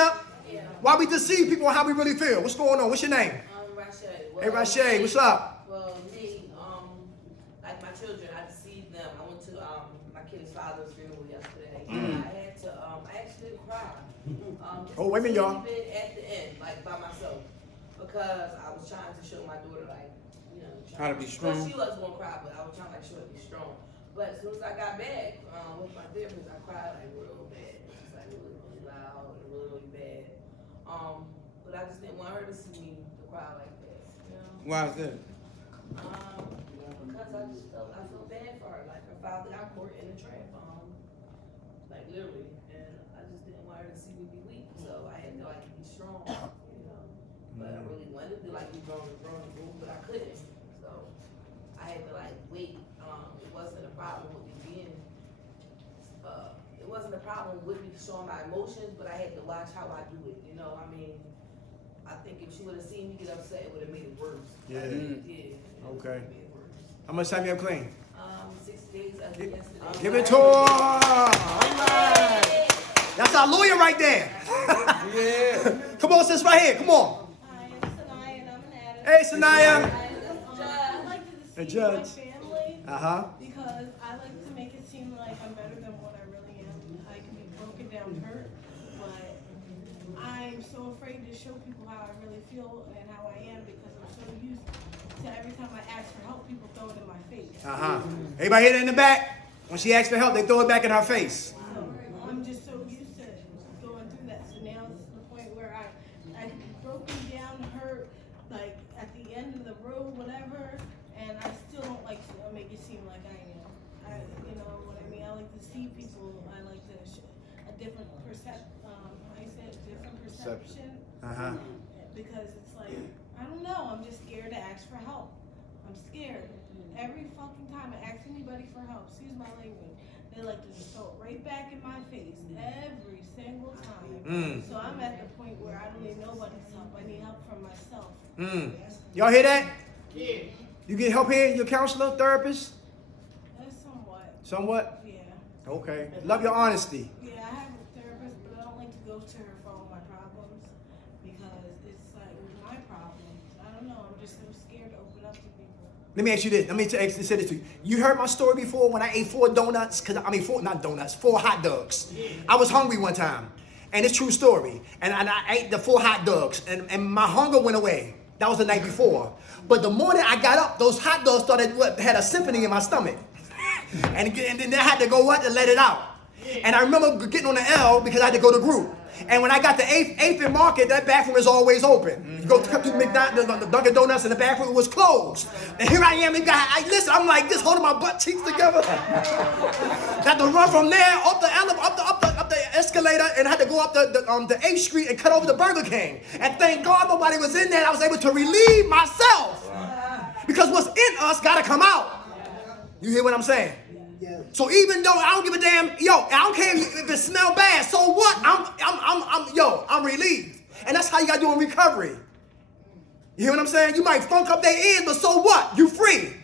up? Yeah. Why we deceive people on how we really feel? What's going on? What's your name? Rashad. Hey, Rashad, what's up? Well, me, like my children, I deceived them. I went to my kid's father's funeral yesterday. I actually didn't cry. Oh, wait a minute, y'all. At the end, like by myself, because I was trying to show my daughter, like, you know, how to be strong. She was gonna cry, but I was trying to like show her to be strong. But as soon as I got back with my therapist, I cried like real bad. It's like really, really loud and really, really bad. But I just didn't want her to see me to cry like that. You know? Why is that? Because I felt bad for her. Like her father got caught in a trap, like literally, and I just didn't want her to see me be weak. So I had to like be strong, you know. But I really wanted to like be grown and move, but I couldn't. So I had to like wait. It wasn't a problem with me being. It wasn't a problem with me showing my emotions, but I had to watch how I do it. You know, I mean, I think if she would have seen me get upset, it would have made it worse. Yeah. Okay. Made it worse. How much time you have clean? 6 days as of yesterday. Give it to her. All right. That's our lawyer right there. Yeah. Come on, sis, right here. Come on. Hi, I'm Sanaya and I'm an addict. Hey, Sanaya. I like to The deceive judge. my family because I like to make it seem like I'm better than what I really am. I can be broken down, hurt, but I'm so afraid to show people how I really feel and how I am because I'm so used to every time I ask for help, people throw it in my face. Everybody hear that in the back? When she asks for help, they throw it back in her face. So I'm just so used to going through that. So now it's to the point where I can be broken down, hurt, like at the end of the road, whatever, and I still don't like to make it seem like I am. You know what I mean? I like to see people. I like to a different different perception. Because it's like I don't know. I'm just scared to ask for help. I'm scared. Every fucking time I ask anybody for help, excuse my language, they like to just throw it right back in my face every single time. So I'm at the point where I don't need nobody's help. I need help from myself. Y'all hear that? Yeah. You get help here, your counselor, therapist? Somewhat. Somewhat? Yeah. Okay. Love your honesty. Yeah, I have a therapist, but I don't like to go to her for all my problems because it's like my problems. I don't know. I'm just so scared to open up to people. Let me ask you this. Let me say this to you. You heard my story before when I ate 4 donuts? Four hot dogs. I was hungry one time. And it's a true story. And I ate the 4 hot dogs. And my hunger went away. That was the night before. But the morning I got up, those hot dogs had a symphony in my stomach. and then I had to go and let it out. And I remember getting on the L because I had to go to group. And when I got to 8th and Market, that bathroom is always open. You go to the Dunkin' Donuts and the bathroom was closed. And here I am, listen, I'm like this, holding my butt cheeks together. Had to run from there up the escalator and had to go up the 8th Street and cut over the Burger King. And thank God nobody was in there. I was able to relieve myself. Because what's in us gotta come out. You hear what I'm saying? So even though I don't give a damn, I don't care if it smell bad. So what? I'm relieved, and that's how you gotta do in recovery. You hear what I'm saying? You might funk up their ears, but so what? You free.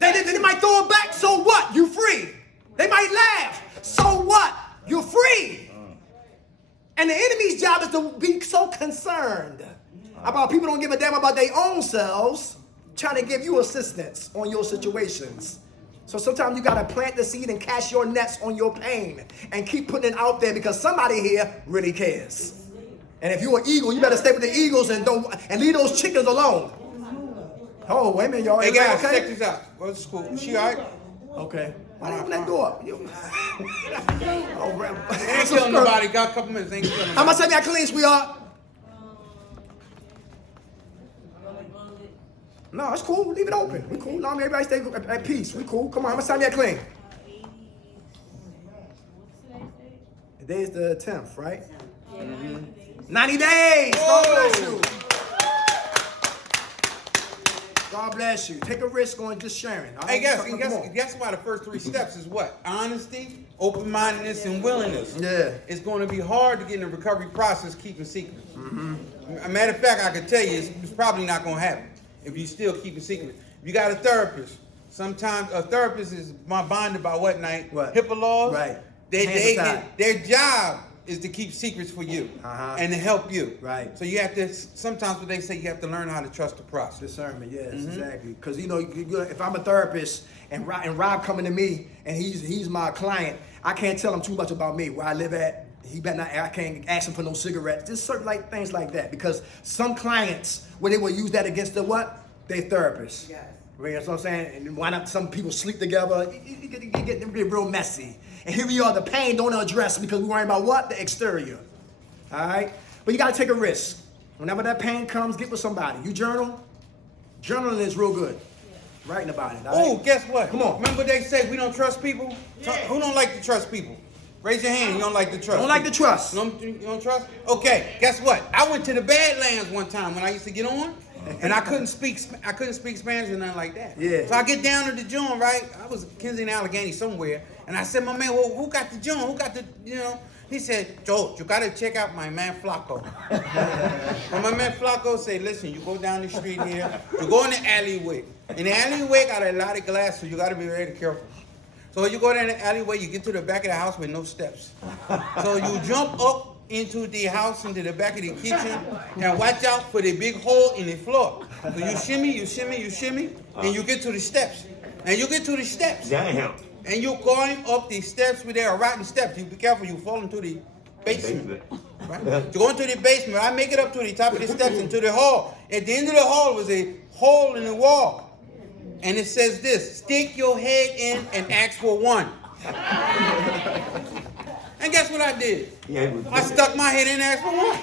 They might throw it back. So what? You free. They might laugh. So what? You're free. And the enemy's job is to be so concerned about people don't give a damn about their own selves, trying to give you assistance on your situations. So sometimes you gotta plant the seed and cast your nets on your pain and keep putting it out there because somebody here really cares. And if you're an eagle, you better stay with the eagles and leave those chickens alone. Oh, wait a minute, y'all. Hey guys, okay? check this out. What's school? She all right? Okay. Why did you open that door up? Ain't killing nobody. Got a couple minutes. Ain't killing nobody. How much time y'all clean, sweetheart? No, it's cool. Leave it open. We cool. No, everybody stay at peace. We cool. Come on. How much time y'all clean? 80. What's today's date? Today is the 10th, right? Yeah, 90 days. 90 days. God bless you. God bless you. Take a risk on just sharing. All right? Hey, guess why the first 3 steps is what? Honesty, open-mindedness, and willingness. Yeah. It's going to be hard to get in the recovery process keeping secrets. A matter of fact, I can tell you, it's probably not going to happen if you still keep it secret. If you got a therapist, sometimes a therapist is bonded by what night? What? HIPAA laws. Right. Their job is to keep secrets for you Uh-huh. and to help you. Right. So you have to, sometimes what they say, you have to learn how to trust the process. Discernment, yes, exactly. Because if I'm a therapist and Rob coming to me and he's my client, I can't tell him too much about me, where I live at. He better not. I can't ask him for no cigarettes. Just certain things like that. Because some clients, where they will use that against their therapists. Yes. Right, that's what I'm saying. And why not? Some people sleep together. You get real messy. And here we are. The pain don't address because we're worrying about what? The exterior. All right. But you gotta take a risk. Whenever that pain comes, get with somebody. You journal. Journaling is real good. Writing about it. Oh, guess what? Come on. Remember what they say, we don't trust people? Who don't like to trust people? Raise your hand, you don't like to trust. Don't like to trust. You don't trust? Okay, guess what? I went to the Badlands one time when I used to get on, and I couldn't speak Spanish or nothing like that. Yeah. So I get down to the joint, right? I was Kensington, Allegheny somewhere, and I said, my man, well, who got the joint? Who got the, He said, Joe, you gotta check out my man Flacco. And my man Flacco said, listen, you go down the street here, you go in the alleyway. And the alleyway got a lot of glass, so you gotta be very careful. So you go down the alleyway, you get to the back of the house with no steps. So you jump up into the house, into the back of the kitchen, and watch out for the big hole in the floor. So you shimmy, and you get to the steps. And you get to the steps. Damn. And you going up the steps with there are rotten steps. You be careful, you fall into the basement. Right? You go into the basement. I make it up to the top of the steps into the hall. At the end of the hall was a hole in the wall. And it says this, stick your head in and ask for one. And guess what I did? I stuck my head in and asked for one.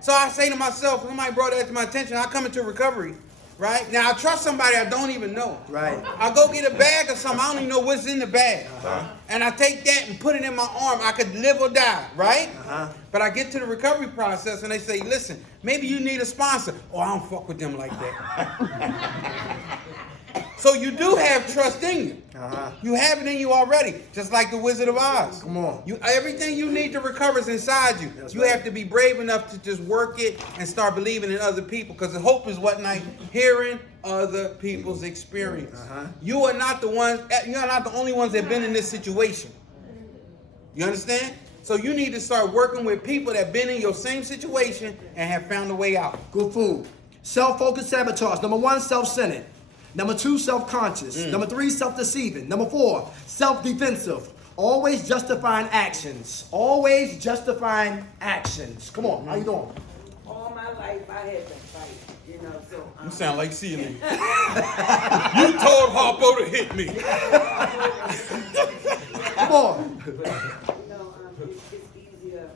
So I say to myself, somebody brought that to my attention, I come into recovery, right? Now I trust somebody I don't even know. Right. I go get a bag or something, I don't even know what's in the bag. And I take that and put it in my arm. I could live or die, right? But I get to the recovery process and they say, listen, maybe you need a sponsor. Oh, I don't fuck with them like that. So you do have trust in you. You have it in you already, just like the Wizard of Oz. Come on. Everything you need to recover is inside you. That's you right. have to be brave enough to just work it and start believing in other people. Because the hope is what night? Hearing other people's experience. You are not the ones. You are not the only ones that have been in this situation. You understand? So you need to start working with people that have been in your same situation and have found a way out. Good food. Self-focused sabotage. Number 1, self-centered. Number 2, self-conscious. Number 3, self-deceiving. Number 4, self-defensive. Always justifying actions. Always justifying actions. Come on, how you doing? All my life I had to fight, so You sound like Celia. You told Harpo to hit me. Come on. it's easier,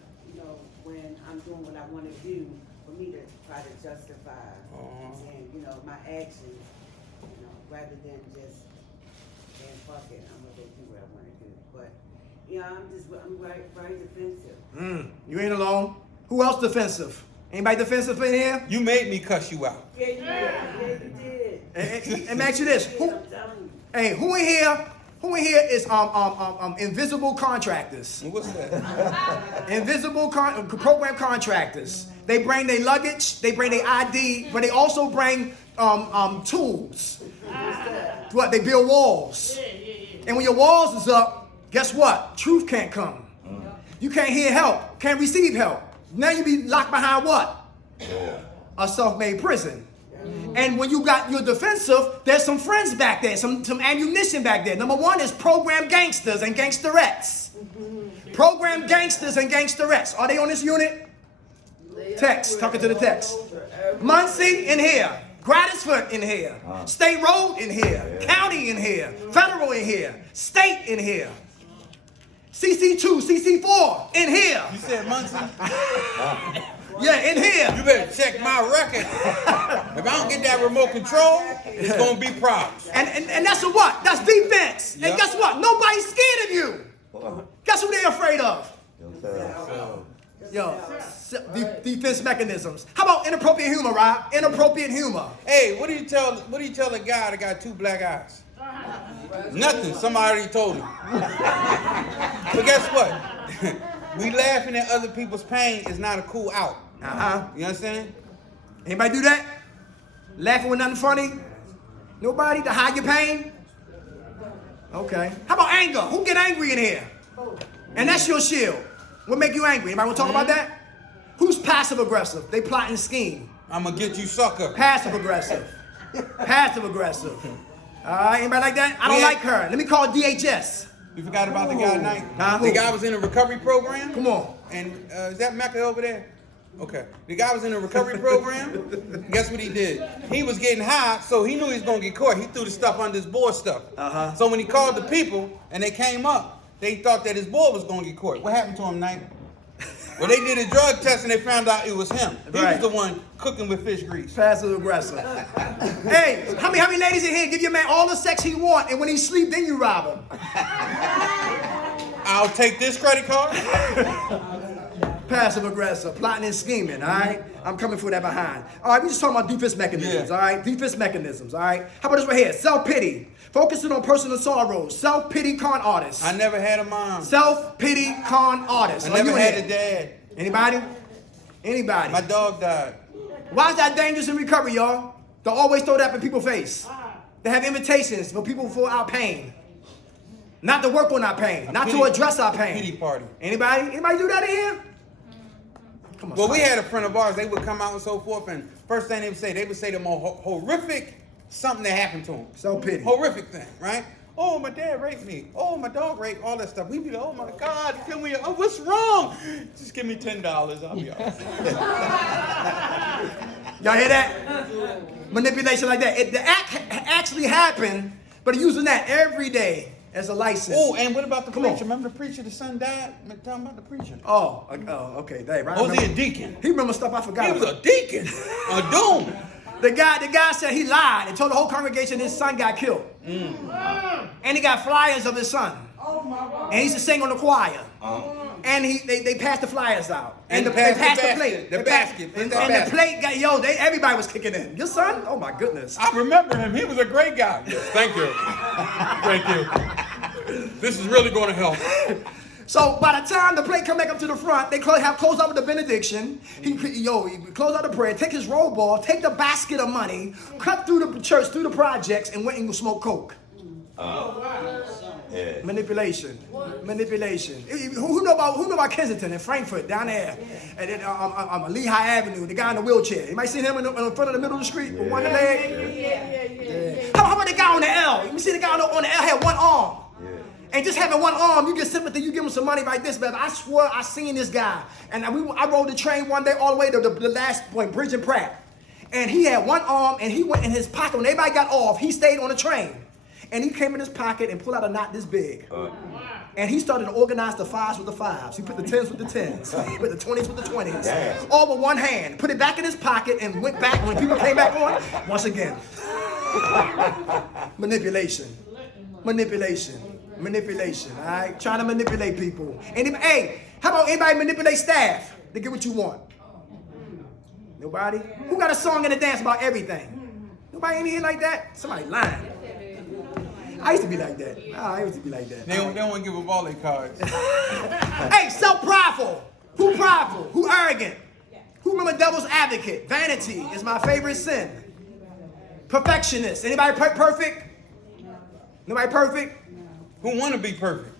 when I'm doing what I want to do, for me to try to justify and, my actions, rather than just, and fuck it, I'm gonna go do what I want to do. But, I'm very defensive. You ain't alone. Who else defensive? Anybody defensive in here? You made me cuss you out. Yeah, you did. And let me ask you this. I'm telling you. Hey, who in here is invisible contractors? What's that? Invisible program contractors. They bring their luggage, they bring their ID, but they also bring tools. What? They build walls. And when your walls is up, guess what? Truth can't come. You can't hear help, can't receive help. Now you be locked behind what? A self-made prison. And when you got your defensive, there's some friends back there, some ammunition back there. Number 1 is program gangsters and gangsterettes. Program gangsters and gangsterettes. Are they on this unit? Text, talking to the text. Muncie in here. Gratisford in here. State Road in here. County in here. Federal in here. State in here. CC2, CC4 in here. You said Muncie? Yeah, in here. You better check my record. If I don't get that remote control, it's gonna be problems. And that's a what? That's defense. Yep. And guess what? Nobody's scared of you. Guess who they're afraid of? Defense mechanisms. How about inappropriate humor, Rob? Inappropriate humor. Hey, what do you tell a guy that got 2 black eyes? Nothing. Somebody already told him. But guess what? We laughing at other people's pain is not a cool out. You understand? Anybody do that? Laughing with nothing funny? Nobody to hide your pain? Okay. How about anger? Who get angry in here? And that's your shield. What make you angry? Anybody want to talk about that? Who's passive aggressive? They plot and scheme. I'm gonna get you, sucker. Passive aggressive. Passive aggressive. All right, anybody like that? I don't Yeah. like her. Let me call DHS. You forgot about the guy tonight? Huh? The guy was in a recovery program. Come on. And is that Mecca over there? Okay. The guy was in a recovery program. Guess what he did? He was getting high, so he knew he was gonna get caught. He threw the stuff under his board stuff. Uh-huh. So when he called the people and they came up, they thought that his board was gonna get caught. What happened to him, Knight? Well, they did a drug test and they found out it was him. He Right. was the one cooking with fish grease. Passive aggressive. Hey, how many ladies in here give your man all the sex he want, and when he sleep, then you rob him? I'll take this credit card. Passive aggressive, plotting and scheming, all right? I'm coming for that behind. All right, we just talking about defense mechanisms, Yeah. all right? Defense mechanisms, all right? How about this right here? Self-pity. Focusing on personal sorrows. Self-pity con artists. I never had a mom. Self-pity con artists. I Are never you had here? a dad. Anybody? Anybody? My dog died. Why is that dangerous in recovery, y'all? To always throw that in people's face. They have invitations for people for our pain. Not to work on our pain. Not to address our pain. Pity party. Anybody? Anybody do that in here? Come on. Well, we stop. had a friend of ours, they would come out and so forth, and first thing they would say the more horrific something that happened to them. Self-pity. Horrific thing, right? Oh, my dad raped me. Oh, my dog raped, all that stuff. We'd be like, oh my God, kill me. Oh, what's wrong? Just give me $10, I'll be all right. Y'all hear that? Manipulation like that. The act actually happened, but using that every day as a license. Oh, and what about the Come on. preacher? Remember the preacher, the son died? Talking about the preacher. Oh, okay. Dave, right? Or was he a deacon? He remember stuff I forgot He was about. a deacon. A doom. The guy said he lied and told the whole congregation his son got killed. And he got flyers of his son. And he used to sing on the choir. And they passed the flyers out. And they passed the passed the basket. plate. The They basket. And Put that the plate got, everybody was kicking in. Your son? Oh my goodness. I remember him. He was a great guy. Yes, thank you. Thank you. This is really going to help. So by the time the plate come back up to the front, they close out with the benediction. He close out the prayer, take his roll ball, take the basket of money, cut through the church, through the projects, and went and smoke coke. Yeah. Manipulation. Who know about Kensington and Frankfurt down there, and then on Lehigh Avenue, the guy in the wheelchair. You might see him in front of the middle of the street with one leg. How about the guy on the L? You see the guy on the L had one arm. And just having one arm, you get sympathy, you give him some money like this, but I swear I seen this guy. And I rode the train one day all the way to the last point, Bridge and Pratt. And he had one arm, and he went in his pocket. When everybody got off, he stayed on the train. And he came in his pocket and pulled out a knot this big. And he started to organize the fives with the fives. He put the tens with the tens. He put the 20s with the 20s. Damn. All with one hand. Put it back in his pocket and went back when people came back on. Once again. Manipulation. All right? Trying to manipulate people. Hey, how about anybody manipulate staff to get what you want? Nobody? Who got a song and a dance about everything? Nobody in here like that? Somebody lying. I used to be like that. They don't want to give up all their cards. Hey, self-prideful. Who prideful? Who arrogant? Who remember devil's advocate? Vanity is my favorite sin. Perfectionist. Anybody perfect? Nobody perfect? Who want to be perfect?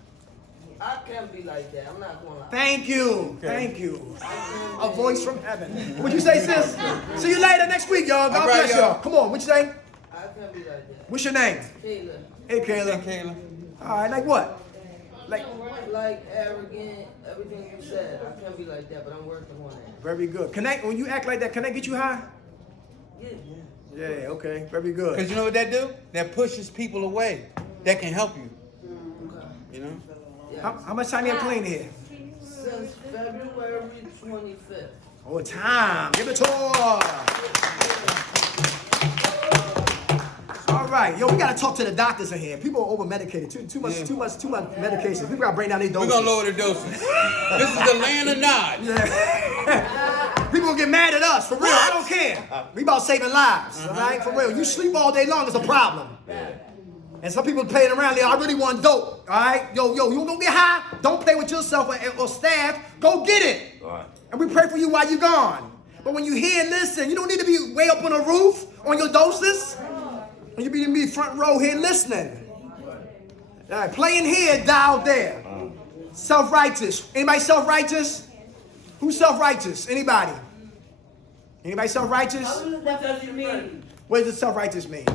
I can't be like that. I'm not gonna lie. Thank you. Thank you. A voice from heaven. What'd you say, sis? See you later next week, y'all. God All right, bless y'all. y'all. Come on, what you say? I can't be like that. What's your name? Kayla, Hey, Kayla. Kayla. All right, like what? Like, like arrogant, everything you said. I can't be like that, but I'm working on it. very good. When you act like that, can that get you high? Yeah. Yeah, okay. Very good. Because you know what that do? That pushes people away. That can help you. Okay. You know? How much time you have clean here? Since February 25th. Oh, time. Give it to her. All right, yo, we gotta talk to the doctors in here. People are over medicated. Too much medication. People gotta bring down their We're doses. going to lower the doses. This is the land of Nod. Yeah. People gonna get mad at us, for real. I don't care. We about saving lives, all right? For real. You sleep all day long is a problem. And some people playing around there, I really want dope, all right? Yo, you gonna get high? Don't play with yourself or staff. Go get it. All right. And we pray for you while you're gone. But when you hear and listen, you don't need to be way up on a roof on your doses. You need to be front row here listening. All right, playing here, dial there. Self-righteous. Anybody self-righteous? Who's self-righteous? Anybody? Anybody self-righteous? What does it mean? What does self-righteous mean?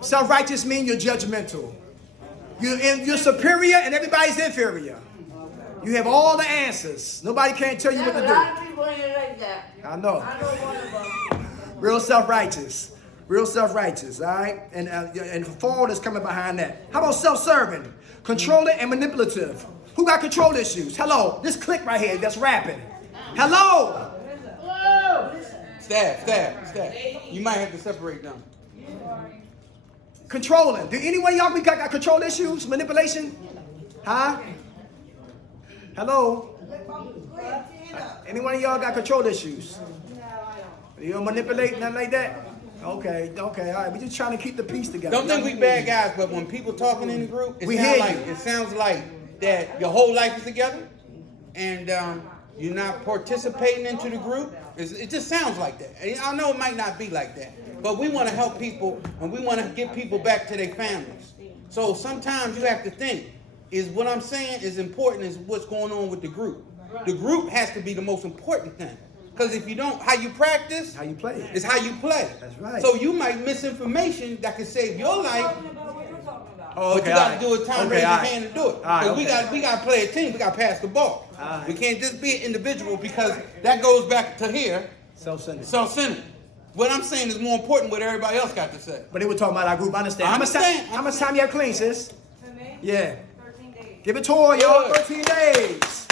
Self-righteous mean you're judgmental. You're superior and everybody's inferior. You have all the answers. Nobody can't tell you what to A do. lot of people ain't like that. I know. I know one of them. Real self-righteous. Real self-righteous, all right? And fall is coming behind that. How about self-serving? Controlling and manipulative. Who got control issues? Hello. This clique right here that's rapping. Hello. Staff. You might have to separate them. Controlling. Do any one of y'all got control issues? Manipulation? Huh? Hello? Any one of y'all got control issues? You don't manipulate, nothing like that? Okay, all right. We're just trying to keep the peace together. Don't think we bad guys, but when people talking in the group, We hear you. it sounds like that your whole life is together, and you're not participating into the group. It just sounds like that. And I know it might not be like that, but we want to help people, and we want to get people back to their families. So sometimes you have to think, is what I'm saying is important is what's going on with the group. The group has to be the most important thing. Because if you don't, how you practice How you play. is how you play. That's right. So you might miss information that could save your life. Oh, But you got to do it. Time, raise your all right. hand and do it. All right, Because we got to play a team. We got to pass the ball. All right. We can't just be an individual because that goes back to here, Self-centered. self-centered. What I'm saying is more important what everybody else got to say. But they were talking about our group. I understand. I understand. How much time you have clean, sis? Yeah. 13 days. Give it to her, y'all. Good. 13 days.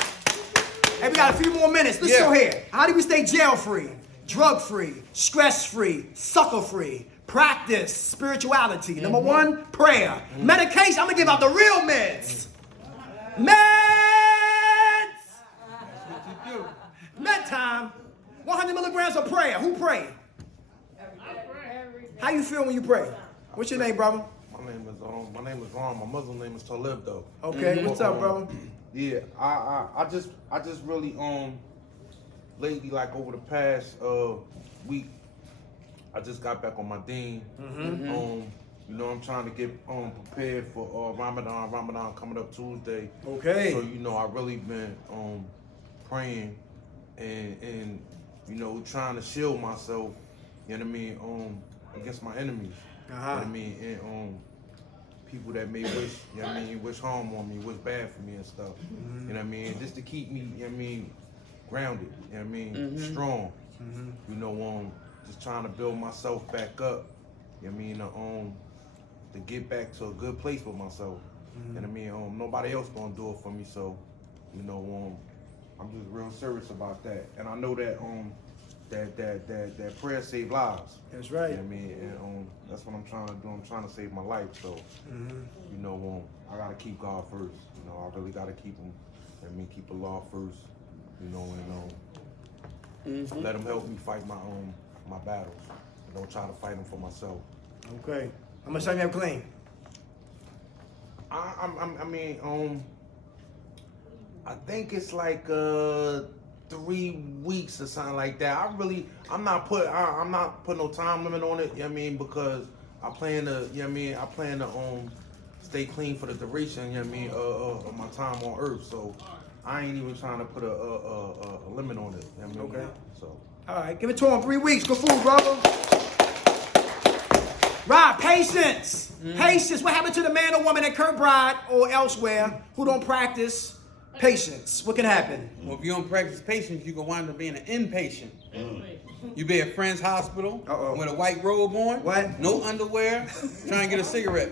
Hey, we got a few more minutes. Let's go here. How do we stay jail-free, drug-free, stress-free, sucker-free? Practice spirituality. Number one, prayer. Medication. I'm going to give out the real meds. Meds! Med time. 100 milligrams of prayer. Who pray? How you feel when you pray? What's your name, brother? My name is Ron. My Muslim name is Talib though. Okay, what's up, brother? Yeah, I just really lately, like over the past week, I just got back on my deen. You know, I'm trying to get prepared for Ramadan. Ramadan coming up Tuesday. Okay. So you know, I really been praying and you know, trying to shield myself. You know what I mean? Against my enemies. You know what I mean? And people that may wish, you know what I mean, wish harm on me, wish bad for me and stuff. You know what I mean? Just to keep me, you know what I mean, grounded, you know what I mean, strong. You know, just trying to build myself back up, you know what I mean, to get back to a good place with myself. You know what I mean? Nobody else gonna do it for me, so, you know, I'm just real serious about that. And I know that that prayer save lives. That's right. You know what I mean? And that's what I'm trying to do. I'm trying to save my life. So, you know, I gotta keep God first. You know, I really gotta keep him. You know what I mean, keep the law first. You know, and let him help me fight my battles. I don't try to fight them for myself. Okay. How much time you have clean? I mean, I think it's like 3 weeks or something like that. I'm not putting no time limit on it, you know what I mean, because I plan to, you know what I mean, I plan to stay clean for the duration, you know what I mean, of my time on earth. So I ain't even trying to put a limit on it, you know what I mean? Okay. So All right, give it to him. 3 weeks. Good food, brother. Rob, patience. Patience. What happened to the man or woman at Kirkbride or elsewhere who don't practice patience? What can happen? Well, if you don't practice patience, you can wind up being an inpatient. You be at a friend's hospital with a white robe on, no underwear, trying to get a cigarette.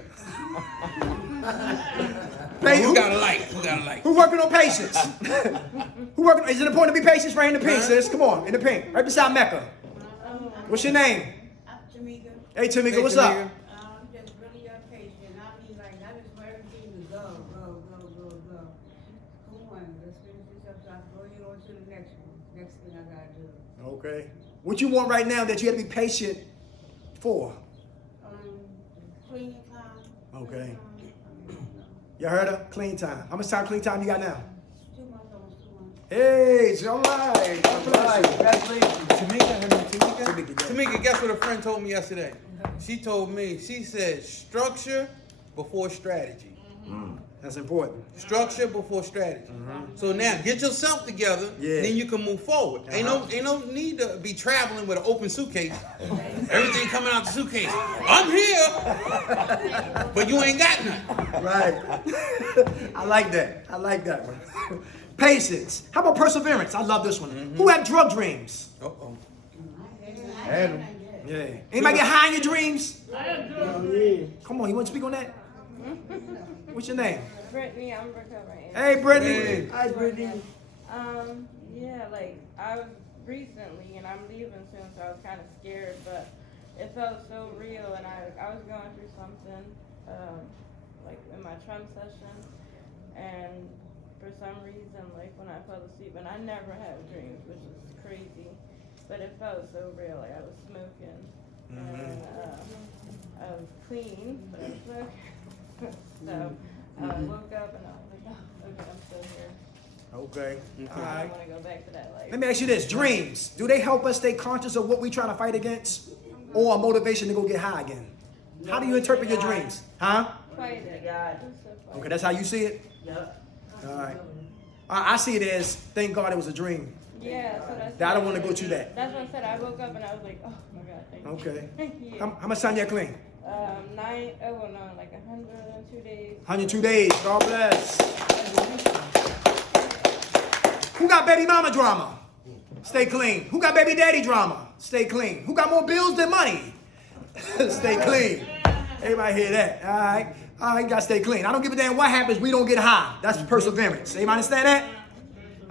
Who got a light? Who got a light? Who working on patience? Is it important to be patient? Right in the pink, sis. Come on, in the pink, right beside Mecca. What's your name? Tamika. Hey, Tamika, Hey, what's Tamika. up? I'm just really impatient. I mean, like, I just want everything to go. Come on, let's finish this up so I can go on to the next one. Next thing I gotta do. Okay. What you want right now that you have to be patient for? Cleaning time. Okay. You heard her? Clean time. How much time clean time you got now? 2 months, almost 2 months. Hey, it's all right. Congratulations. Tamika, her name Tamika? Tamika, yeah. Tamika, guess what a friend told me yesterday? She told me, she said, structure before strategy. That's important. Structure before strategy. So now get yourself together, Yeah. then you can move forward. Ain't no need to be traveling with an open suitcase. Everything coming out the suitcase. I'm here, but you ain't got nothing. Right. I like that. I like that one. Patience. How about perseverance? I love this one. Who had drug dreams? Uh-oh. Adam. Yeah. Anybody get high in your dreams? Yeah. Come on, you want to speak on that? What's your name? Brittany, I'm recovering. Hey, Brittany. Hey. Hi, Brittany. Yeah, like I was recently, and I'm leaving soon, so I was kind of scared, but it felt so real, and I was going through something, like in my Trump session, and for some reason, like when I fell asleep, and I never have dreams, which is crazy, but it felt so real. Like I was smoking, and I was clean, but I was smoking. So I woke up and I was like, oh, okay, I'm still here. Okay. All I right. want to go back to that life. Let me ask you this. Dreams, do they help us stay conscious of what we're trying to fight against? Or a motivation to go get high again? How do you interpret your dreams? Huh? Fight it. God. Just to fight. Okay, that's how you see it? Yep. All right. I see it as, thank God it was a dream. Yeah, so that's I don't want to go through that. That's what I said. I woke up and I was like, oh my God, thank you. Okay. Thank you. How much time you clean? 102 days. 102 days. God bless. Who got baby mama drama? Stay clean. Who got baby daddy drama? Stay clean. Who got more bills than money? Stay clean. Everybody hear that? All right. All right, you gotta stay clean. I don't give a damn what happens. We don't get high. That's perseverance. Anybody understand that?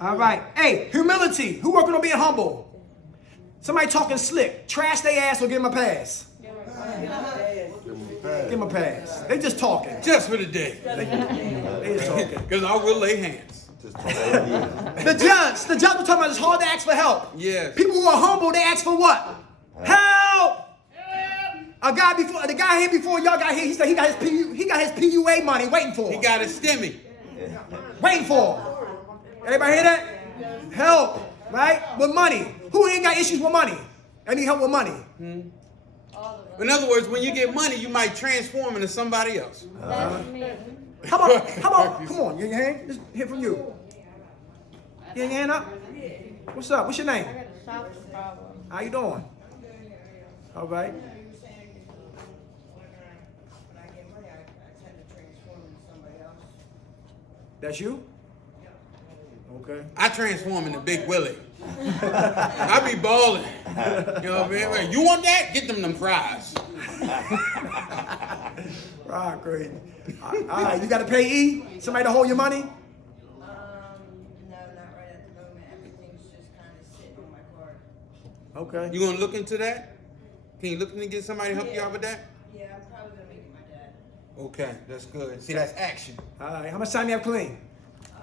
All right. Hey, humility. Who working on being humble? Somebody talking slick. Trash their ass or give them a pass. Give them a pass. They just talking. Just for the day. They just talking. Because I will lay hands. The judge was talking about it's hard to ask for help. Yes. People who are humble, they ask for what? Help! The guy here before y'all got here, he said he got his PUA money waiting for him. He got a stimmy. Waiting for him. Everybody hear that? Help, right? With money. Who ain't got issues with money? I need help with money. In other words, when you get money, you might transform into somebody else. That's me. How about, come on, your hand? Just hear from you. Your hand up? What's up? What's your name? I got a shopping problem. How you doing? All right. That's you? Okay. I transform into Big Willie. I be balling. You know what I mean? You want that? Get them fries. Right, great. All right, you got to pay E? Somebody to hold your money? No, not right at the moment. Everything's just kind of sitting on my card. Okay. You gonna look into that? Can you look into get somebody to help you out with that? Yeah, I'm probably gonna make it my dad. Okay, that's good. See, that's action. All right, how much time you have clean? I've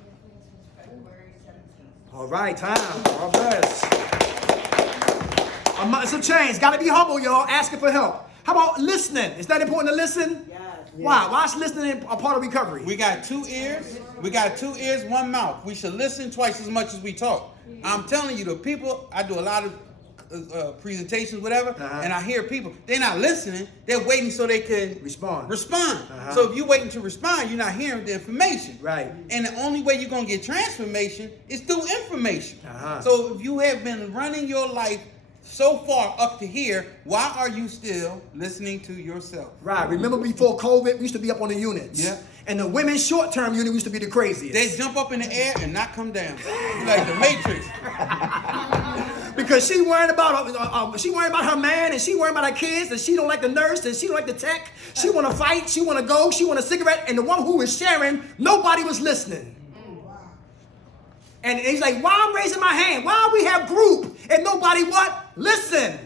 been clean since February 17th. All right, time. God bless. A month of change. Got to be humble, y'all. Asking for help. How about listening? Is that important to listen? Yes. Why? Why is listening a part of recovery? We got 2 ears. We got 2 ears, 1 mouth. We should listen twice as much as we talk. I'm telling you, the people, I do a lot of presentations, whatever, and I hear people, they're not listening. They're waiting so they can Respond. So if you're waiting to respond, you're not hearing the information. Right. And the only way you're going to get transformation is through information. So if you have been running your life so far up to here, why are you still listening to yourself? Right. Remember before COVID, we used to be up on the units. Yeah. And the women's short-term unit used to be the craziest. They jump up in the air and not come down. Like the Matrix. Because she worrying about her man, and she worrying about her kids, and she don't like the nurse, and she don't like the tech. She want to fight, she want to go, she want a cigarette, and the one who was sharing, nobody was listening. And he's like, why I'm raising my hand? Why we have group and nobody what? Listen.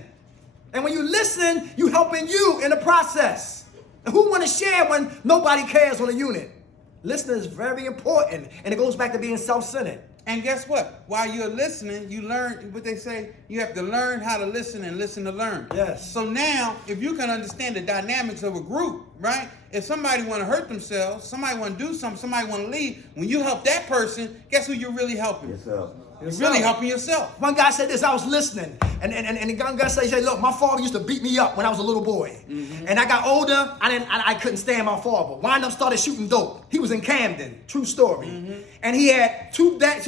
And when you listen, you helping you in the process. And who want to share when nobody cares on a unit? Listening is very important, and it goes back to being self-centered. And guess what? While you're listening, you learn what they say. You have to learn how to listen and listen to learn. Yes. So now, if you can understand the dynamics of a group, right? If somebody want to hurt themselves, somebody want to do something, somebody want to leave, when you help that person, guess who you're really helping? Yourself. You're really helping yourself. One guy said this, I was listening, and the guy said, look, my father used to beat me up when I was a little boy. And I got older, I couldn't stand my father. Wind up started shooting dope. He was in Camden, true story. And he had two bags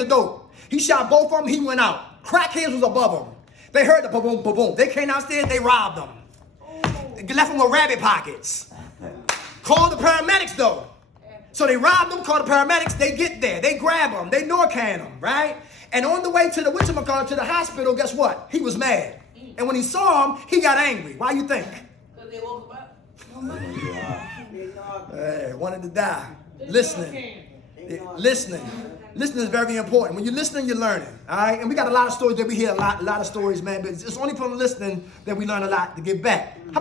of dope. He shot both of them, he went out. Crackheads was above him. They heard the boom, boom, boom. They came downstairs, they robbed him. They left him with rabbit pockets. Called the paramedics though. So they robbed him, called the paramedics, they get there, they grab him, they Norcan him, right? And on the way to the to the hospital, guess what? He was mad. And when he saw him, he got angry. Why you think? Because they woke him up. Hey, wanted to die. Listening. Listening is very important. When you're listening, you're learning. All right? And we got a lot of stories that we hear, a lot of stories, man. But it's only from listening that we learn a lot to give back. How about